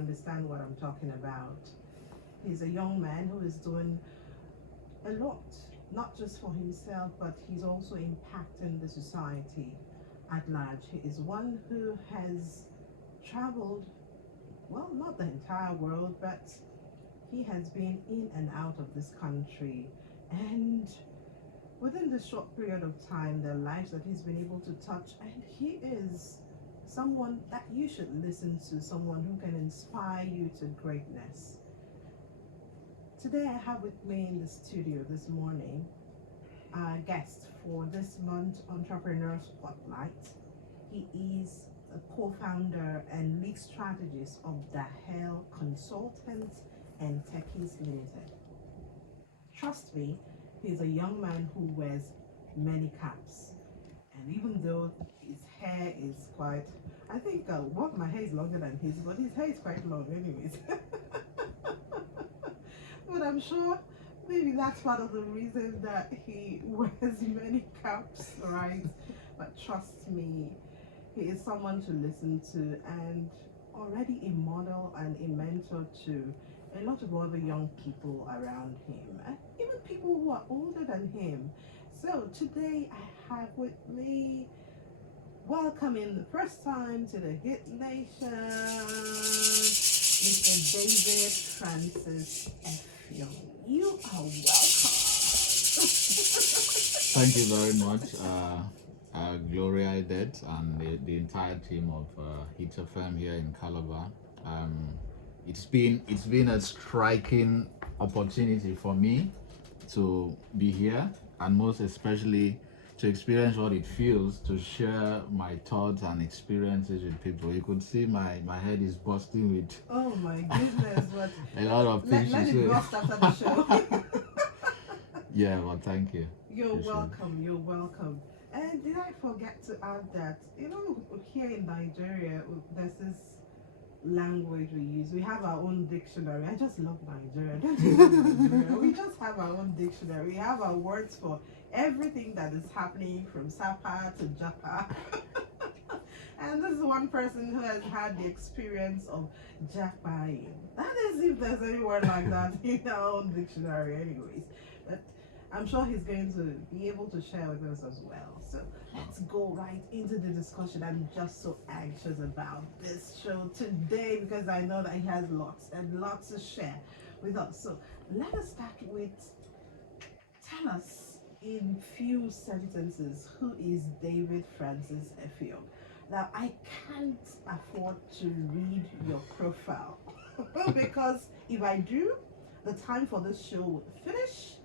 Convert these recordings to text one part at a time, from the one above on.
understand what I'm talking about. He's a young man who is doing a lot, not just for himself, but he's also impacting the society at large. He is one who has traveled, well, not the entire world, but he has been in and out of this country. And within this short period of time, the lives that he's been able to touch, and he is someone that you should listen to, someone who can inspire you to greatness. Today, I have with me in the studio this morning a guest for this month Entrepreneur Spotlight. He is a co-founder and lead strategist of Dahel Consultants and Techies Limited. Trust me, he's a young man who wears many caps. And even though his hair is quite, I think well, my hair is longer than his, but his hair is quite long anyways. But I'm sure maybe that's part of the reason that he wears many caps, right? But trust me, he is someone to listen to and already a model and a mentor to a lot of other young people around him, and even people who are older than him. So today I have with me, welcoming the first time to the Hit Nation, Mr. David Francis EFFIONG. You are welcome. Thank you very much, Gloria Edet, and the entire team of HitFM here in Calabar. It's been a striking opportunity for me to be here, and most especially to experience what it feels to share my thoughts and experiences with people. You could see my head is bursting with Oh my goodness, but a lot of things let to it say. burst after the show. Yeah, well, thank you. You're Appreciate it. welcome, you're welcome. And did I forget to add that, here in Nigeria, there's this language we use. We have our own dictionary. I just love Nigeria. Don't you love Nigeria? We just have our own dictionary. We have our words for everything that is happening from Sapa to Japa. And this is one person who has had the experience of jackpying. That is, if there's any word like that in our own dictionary, anyways. But I'm sure he's going to be able to share with us as well. So let's go right into the discussion. I'm just so anxious about this show today because I know that he has lots and lots to share with us. So let us start with, tell us in few sentences, who is David Francis EFFIONG? Now, I can't afford to read your profile because if I do, the time for this show would finish,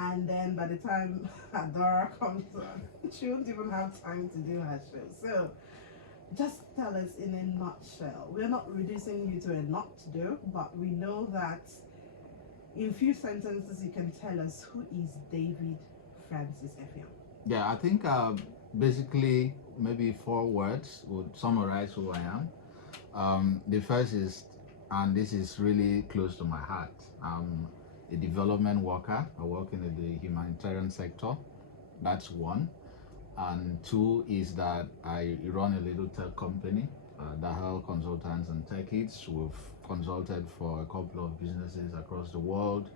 and then by the time Adora comes on, she won't even have time to do her show. So, just tell us in a nutshell. We're not reducing you to a not to do, but we know that in few sentences you can tell us who is David Francis EFFIONG. Yeah, I think basically maybe 4 words would summarize who I am. The first is, and this is really close to my heart, I'm a development worker. I work in the humanitarian sector. That's one. And 2 is that I run a little tech company, Dahel Consultants and Techies. We've consulted for a couple of businesses across the world,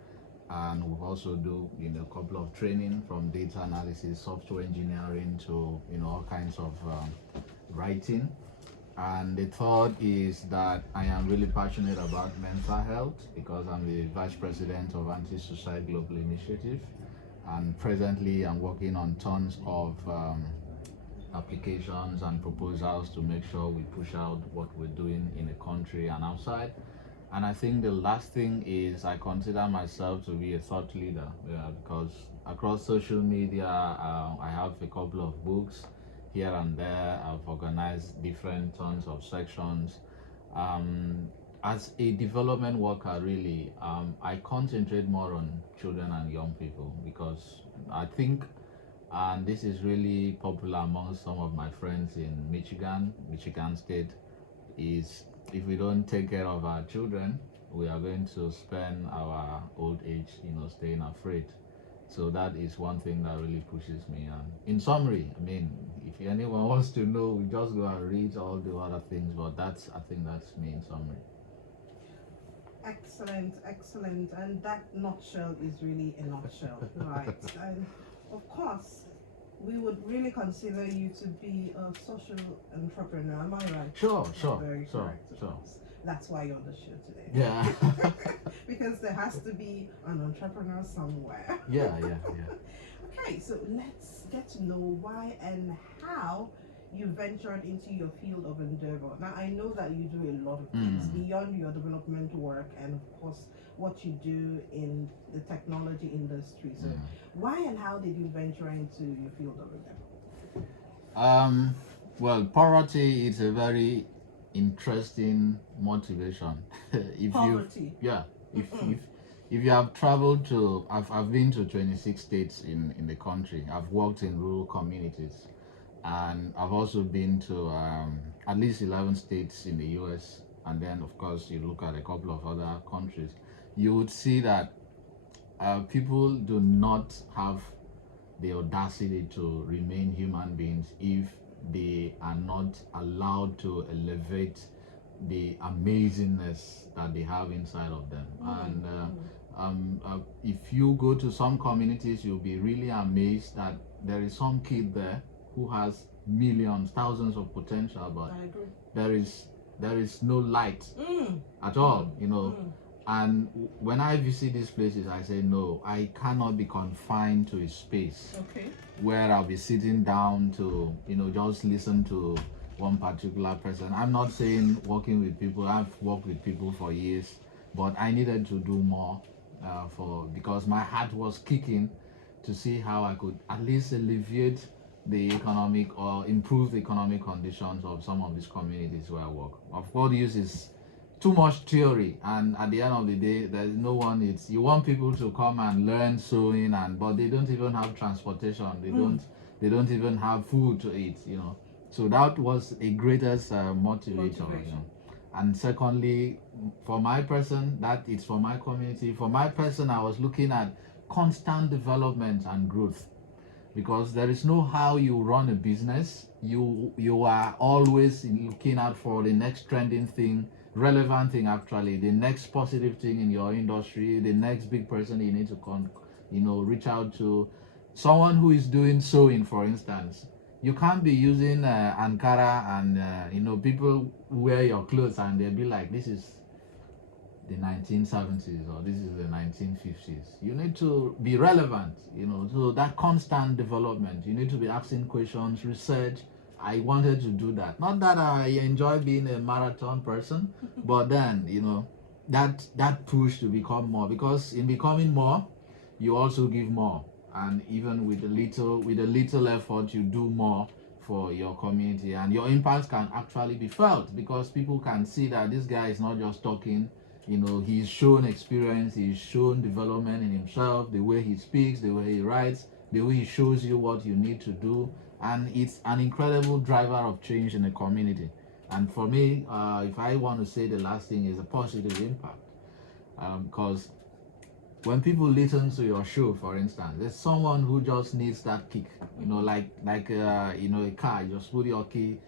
and we've also do a couple of training from data analysis, software engineering to all kinds of writing. And the third is that I am really passionate about mental health because I'm the vice president of Anti-Suicide Global Initiative, and presently I'm working on tons of applications and proposals to make sure we push out what we're doing in the country and outside. And I think the last thing is I consider myself to be a thought leader, because across social media, I have a couple of books here and there. I've organized different tons of sections. As a development worker, really, I concentrate more on children and young people because I think, and this is really popular among some of my friends in Michigan State, is if we don't take care of our children, we are going to spend our old age, staying afraid. So that is one thing that really pushes me. And in summary, I mean, if anyone wants to know, we just go and read all the other things. But I think that's me in summary. Excellent, excellent. And that nutshell is really a nutshell, right? And of course, we would really consider you to be a social entrepreneur. Am I right? Sure, That's sure, very sure, correct, of sure. course. That's why you're on the show today. Yeah. Because there has to be an entrepreneur somewhere. Yeah, yeah, yeah. Okay, so let's get to know why and how you ventured into your field of endeavor. Now, I know that you do a lot of things beyond your development work and, of course, what you do in the technology industry. So, why and how did you venture into your field of endeavor? Well, poverty is a very interesting motivation. If Poverty. yeah, if you have traveled to, I've been to 26 states in the country. I've worked in rural communities, and I've also been to at least 11 states in the US. And then, of course, you look at a couple of other countries, you would see that people do not have the audacity to remain human beings if they are not allowed to elevate the amazingness that they have inside of them. And if you go to some communities, you'll be really amazed that there is some kid there who has millions, thousands of potential, but I agree. there is no light at all, you know. And when I visit these places, I say, no, I cannot be confined to a space where I'll be sitting down to, you know, just listen to one particular person. I'm not saying working with people. I've worked with people for years, but I needed to do more because my heart was kicking to see how I could at least alleviate the economic or improve the economic conditions of some of these communities where I work. Of course, use is too much theory, and at the end of the day, there's no one. It's you want people to come and learn sewing, but they don't even have transportation. They don't even have food to eat. You know, so that was a greatest motivator. You know? And secondly, for my person, that it's for my community. For my person, I was looking at constant development and growth, because there is no how you run a business. You are always looking out for the next trending thing, relevant thing, actually the next positive thing in your industry, the next big person you need to reach out to. Someone who is doing sewing, for instance, you can't be using Ankara and people wear your clothes and they'll be like, this is the 1970s or this is the 1950s. You need to be relevant, so that constant development. You need to be asking questions, research. I wanted to do that. Not that I enjoy being a marathon person, but then, that push to become more, because in becoming more, you also give more. And even with a little effort, you do more for your community, and your impact can actually be felt, because people can see that this guy is not just talking. He's shown experience, he's shown development in himself, the way he speaks, the way he writes, the way he shows you what you need to do. And it's an incredible driver of change in the community. And for me, if I want to say the last thing, is a positive impact. Because when people listen to your show, for instance, there's someone who just needs that kick, like a car. You just put your key.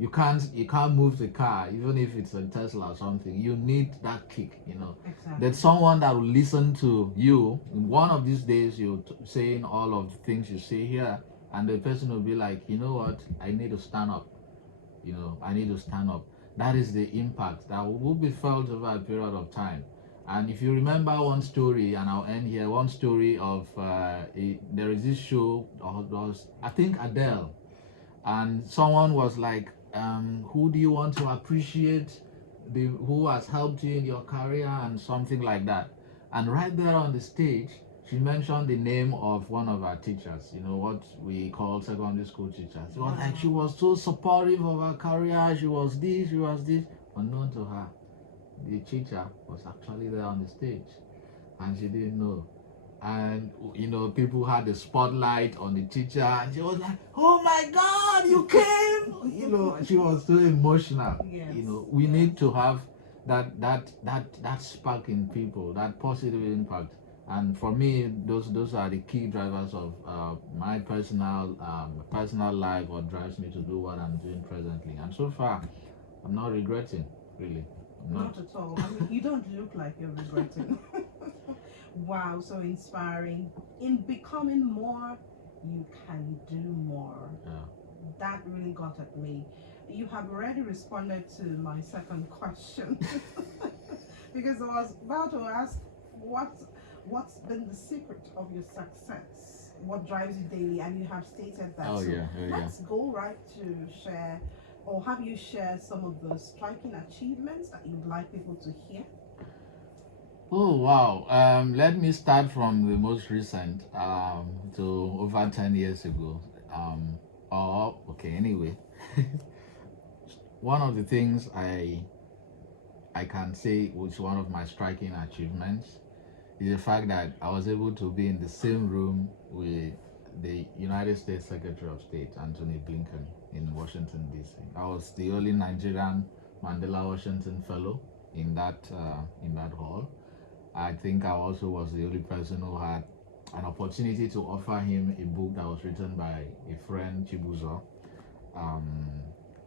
You can't move the car, even if it's a Tesla or something. You need that kick, Exactly. There's someone that will listen to you. One of these days, you're saying all of the things you say here, and the person will be like, you know what? I need to stand up. I need to stand up. That is the impact that will be felt over a period of time. And if you remember one story, and I'll end here, one story of there is this show, I think Adele, and someone was like, who do you want to appreciate, who has helped you in your career, and something like that. And right there on the stage, she mentioned the name of one of our teachers, what we call secondary school teachers. It was like she was so supportive of her career, she was this. Unknown to her, the teacher was actually there on the stage, and she didn't know. And people had the spotlight on the teacher, and she was like, oh my God, you came. She was so emotional. Yes. We need to have that spark in people, that positive impact. And for me, those are the key drivers of my personal life, what drives me to do what I'm doing presently. And so far, I'm not regretting, really. not. Not at all. I mean, you don't look like you're regretting. Wow, so inspiring. In becoming more, you can do more. Yeah. That really got at me. You have already responded to my second question because I was about to ask what's been the secret of your success? What drives you daily? And you have stated that. Oh So yeah, yeah, yeah. let's go right to share, or have you shared some of the striking achievements that you'd like people to hear? Oh wow. Let me start from the most recent, to over 10 years ago. Oh, okay. Anyway, one of the things I can say was one of my striking achievements is the fact that I was able to be in the same room with the United States Secretary of State, Anthony Blinken, in Washington, D.C. I was the only Nigerian Mandela Washington Fellow in that hall. I think I also was the only person who had an opportunity to offer him a book that was written by a friend, Chibuzo, um,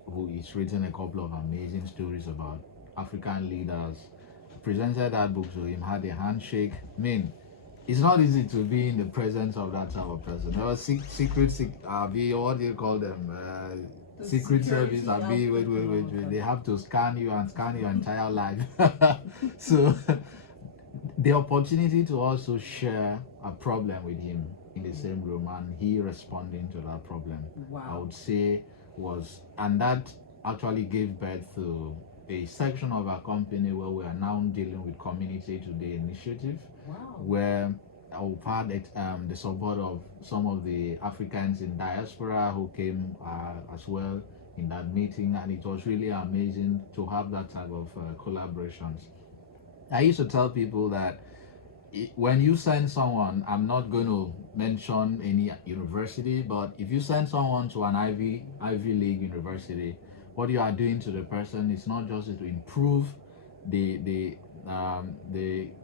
who is written a couple of amazing stories about African leaders. Presented that book to him, had a handshake. I mean, it's not easy to be in the presence of that type of person. There was what do you call them? The Secret security Service, outfit. they have to scan you and scan your entire life. So the opportunity to also share a problem with him in the same room and he responding to that problem, I Wow. would say was, and that actually gave birth to a section of our company where we are now dealing with Community Today initiative, Wow. where I've had the support of some of the Africans in diaspora who came as well in that meeting, and it was really amazing to have that type of collaborations. I used to tell people that when you send someone, I'm not going to mention any university, but if you send someone to an Ivy League university, what you are doing to the person is not just to improve the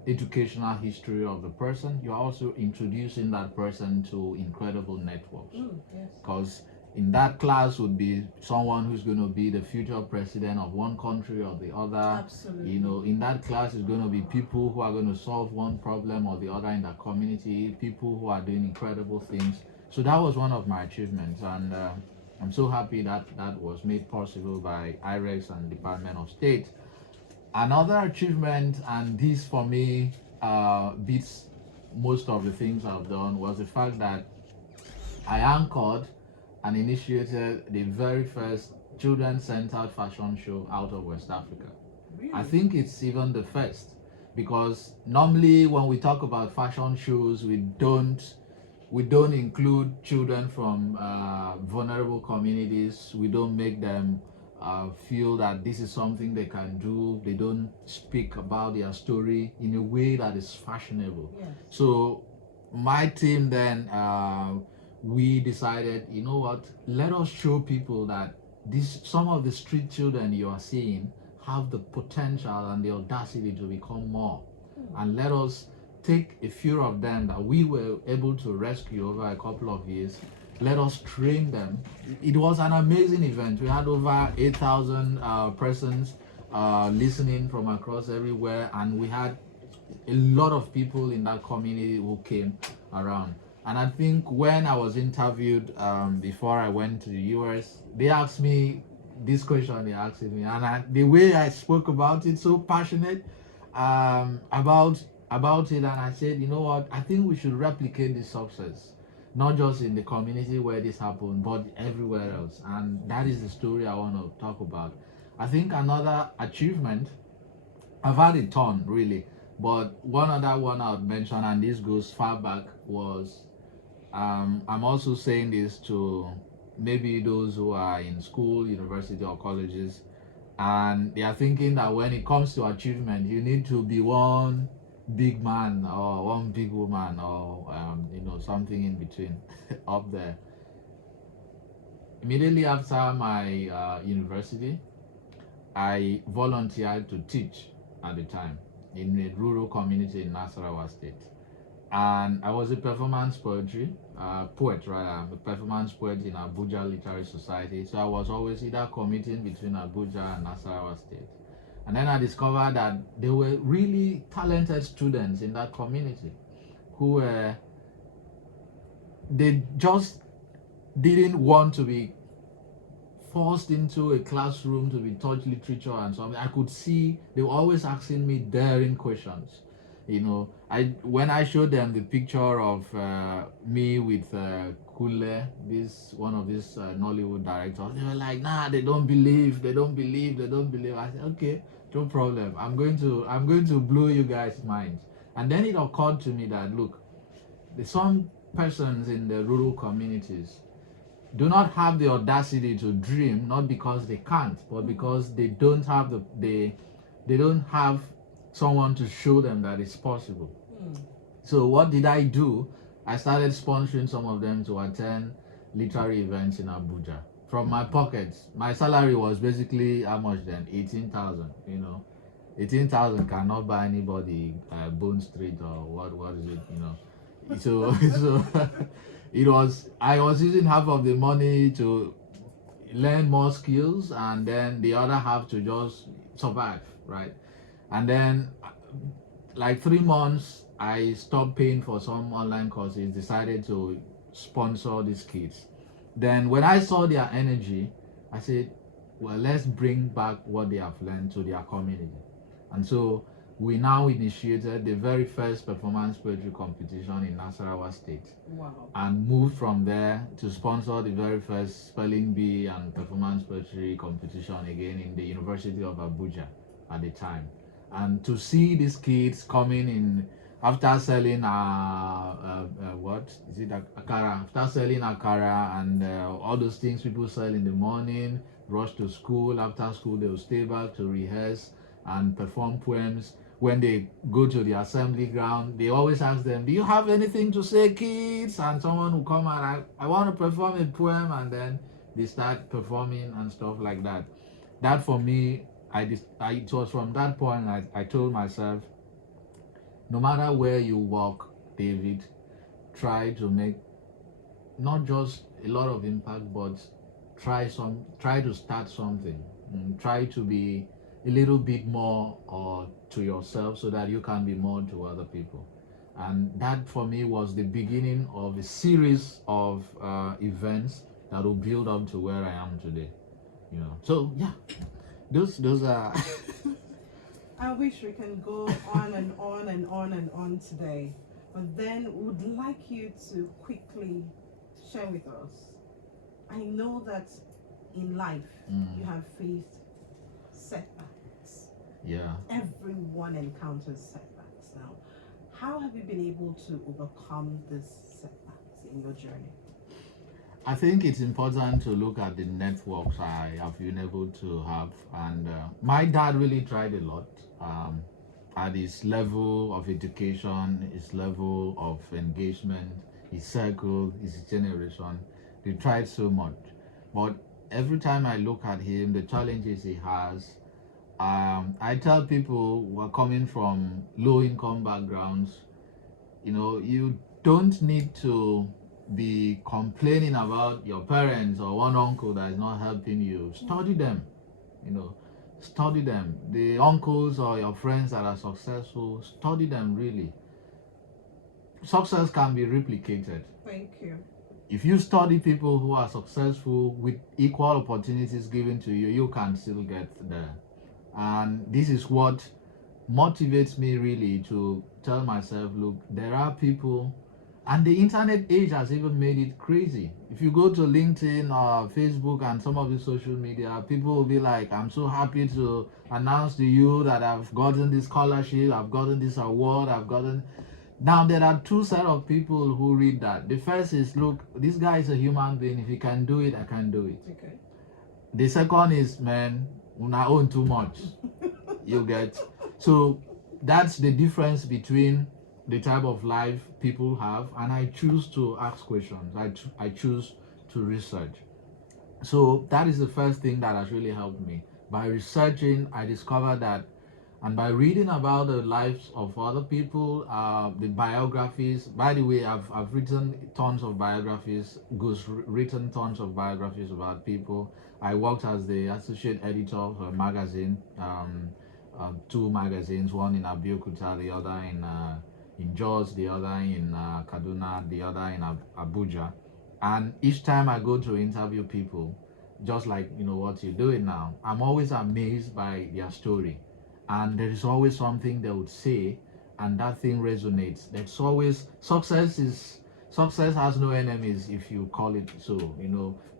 educational history of the person. You're also introducing that person to incredible networks, Yes. because in that class would be someone who's going to be the future president of one country or the other. Absolutely. You know, in that class is going to be people who are going to solve one problem or the other in the community, people who are doing incredible things. So that was one of my achievements, and I'm so happy that that was made possible by IREX and Department of State. Another achievement, and this for me beats most of the things I've done, was the fact that I anchored and initiated the very first children-centered fashion show out of West Africa. Really? I think it's even the first, because normally when we talk about fashion shows, we don't include children from vulnerable communities. We don't make them feel that this is something they can do. They don't speak about their story in a way that is fashionable. Yes. So my team then, we decided, you know what, let us show people that some of the street children you are seeing have the potential and the audacity to become more. And let us take a few of them that we were able to rescue over a couple of years. Let us train them. It was an amazing event. We had over 8,000 persons listening from across everywhere, and we had a lot of people in that community who came around. And I think when I was interviewed before I went to the US, they asked me this question. They asked me, and the way I spoke about it, so passionate about it, and I said, you know what? I think we should replicate this success, not just in the community where this happened, but everywhere else. And that is the story I want to talk about. I think another achievement, I've had a ton really, but one other one I would mention, and this goes far back, was I'm also saying this to maybe those who are in school, university, or colleges, and they are thinking that when it comes to achievement, you need to be one big man or one big woman, or something in between up there. Immediately after my university, I volunteered to teach at the time in a rural community in Nasarawa State. And I was a performance poet, rather. I'm a performance poet in Abuja Literary Society. So I was always either commuting between Abuja and Nasarawa State. And then I discovered that there were really talented students in that community who were, they just didn't want to be forced into a classroom to be taught literature and something. I could see they were always asking me daring questions. You know, when I showed them the picture of me with Kule, this one of these Nollywood directors, they were like, "Nah, they don't believe, they don't believe, they don't believe." I said, "Okay, no problem. I'm going to blow you guys' minds." And then it occurred to me that look, there's some persons in the rural communities do not have the audacity to dream, not because they can't, but because they don't have they don't have someone to show them that it's possible. So what did I do? I started sponsoring some of them to attend literary events in Abuja from my pockets. My salary was basically how much then? 18,000. 18,000 cannot buy anybody Bone Street or what is it? So so I was using half of the money to learn more skills, and then the other half to just survive, right? And then like 3 months I stopped paying for some online courses, decided to sponsor these kids. Then when I saw their energy, I said, well, let's bring back what they have learned to their community. And so we now initiated the very first performance poetry competition in Nasarawa State. Wow. And moved from there to sponsor the very first spelling bee and performance poetry competition again in the University of Abuja at the time. And to see these kids coming in after selling what is it, akara, after selling akara and all those things people sell in the morning, rush to school, after school they will stay back to rehearse and perform poems. When they go to the assembly ground, they always ask them, "Do you have anything to say, kids?" And someone will come and I want to perform a poem, and then they start performing and stuff like that. That for me, it was from that point I told myself, no matter where you walk, David, try to make not just a lot of impact, but try to start something. Try to be a little bit more to yourself so that you can be more to other people. And that for me was the beginning of a series of events that will build up to where I am today. So yeah, those are I wish we can go on and on and on and on today, but then would like you to quickly share with us. I know that in life you have faced setbacks. yeah. Everyone encounters setbacks. Now, how have you been able to overcome these setbacks in your journey? I think it's important to look at the networks I have been able to have, and my dad really tried a lot at his level of education, his level of engagement, his circle, his generation. He tried so much, but every time I look at him, the challenges he has, I tell people who are coming from low-income backgrounds, you don't need to be complaining about your parents or one uncle that is not helping you. Study them, study them. The uncles or your friends that are successful, study them really. Success can be replicated. Thank you. If you study people who are successful with equal opportunities given to you, you can still get there. And this is what motivates me really to tell myself, look, there are people, and the internet age has even made it crazy. If you go to LinkedIn or Facebook and some of the social media, people will be like, "I'm so happy to announce to you that I've gotten this scholarship, I've gotten this award, I've gotten..." Now there are two set of people who read that. The first is, look, this guy is a human being. If he can do it, I can do it. Okay. The second is, man, una own too much. You get. So that's the difference between the type of life people have, and I choose to ask questions. I choose to research. So that is the first thing that has really helped me. By researching, I discovered that, and by reading about the lives of other people, the biographies. By the way, I've written tons of biographies, written tons of biographies about people. I worked as the associate editor of a magazine. two magazines, one in Abeokuta, the other in Jos, the other in Kaduna, the other in Abuja. And each time I go to interview people, just like what you're doing now, I'm always amazed by their story. And there is always something they would say, and that thing resonates. There's always success has no enemies, if you call it so.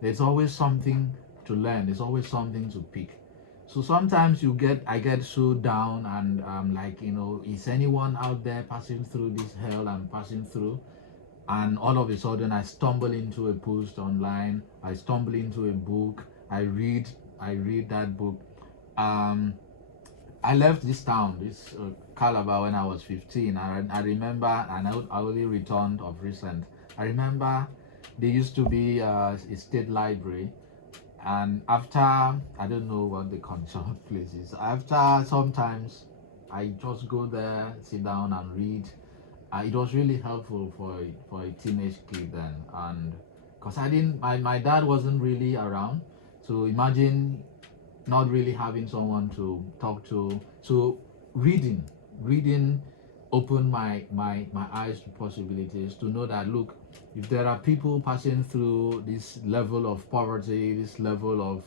There's always something to learn. There's always something to pick. So sometimes I get so down, and I'm like, is anyone out there passing through this hell I'm passing through? And all of a sudden I stumble into a post online, I stumble into a book, I read that book. I left this town, this Calabar, when I was 15. I remember, and I only returned of recent. I remember there used to be a state library, and after, I don't know what the condition of place is, after sometimes I just go there, sit down and read. It was really helpful for a teenage kid then, and because my dad wasn't really around, so imagine not really having someone to talk to. So reading opened my eyes to possibilities, to know that, look, if there are people passing through this level of poverty, this level of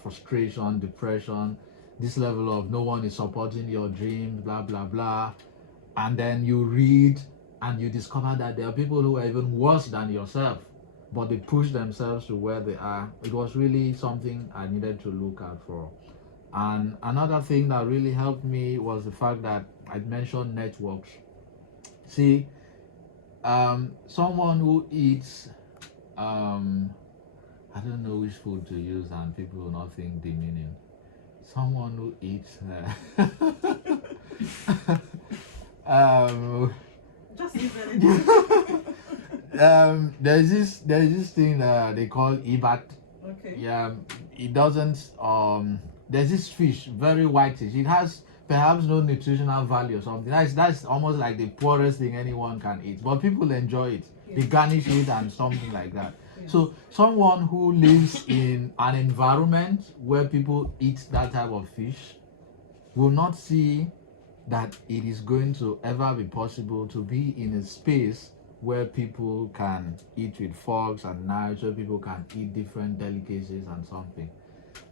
frustration, depression, this level of no one is supporting your dream, blah blah blah, and then you read and you discover that there are people who are even worse than yourself, but they push themselves to where they are. It was really something I needed to look out for. And another thing that really helped me was the fact that I mentioned networks. See, someone who eats, I don't know which food to use and people will not think demeaning. Someone who eats Just use it. there's this thing they call ibat. Okay. Yeah, it doesn't. There's this fish, very whitish. It has perhaps no nutritional value or something. That's almost like the poorest thing anyone can eat, but people enjoy it. They garnish it and something like that. So someone who lives in an environment where people eat that type of fish will not see that it is going to ever be possible to be in a space where people can eat with forks and knives, where people can eat different delicacies and something.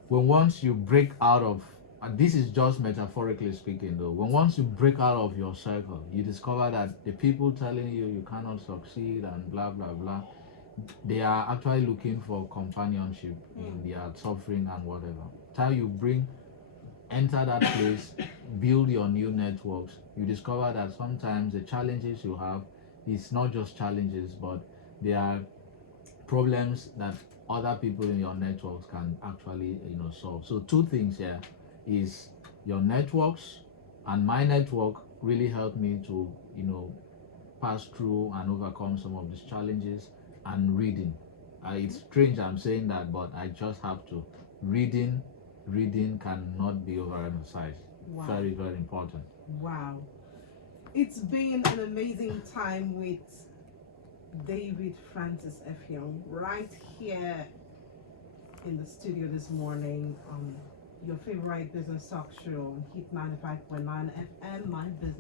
When once you break out of, and this is just metaphorically speaking though, when once you break out of your circle, you discover that the people telling you cannot succeed and blah blah blah, they are actually looking for companionship in their suffering and whatever. Till you enter that place, build your new networks, you discover that sometimes the challenges you have is not just challenges, but they are problems that other people in your networks can actually solve. So two things here is your networks, and my network really helped me to pass through and overcome some of these challenges. And reading, it's strange I'm saying that, but I just have to. Reading cannot be overemphasized. Wow. Very, very important. Wow. It's been an amazing time with David Francis EFFIONG right here in the studio this morning on your favorite business talk show, Hit 95.9 FM, My Business.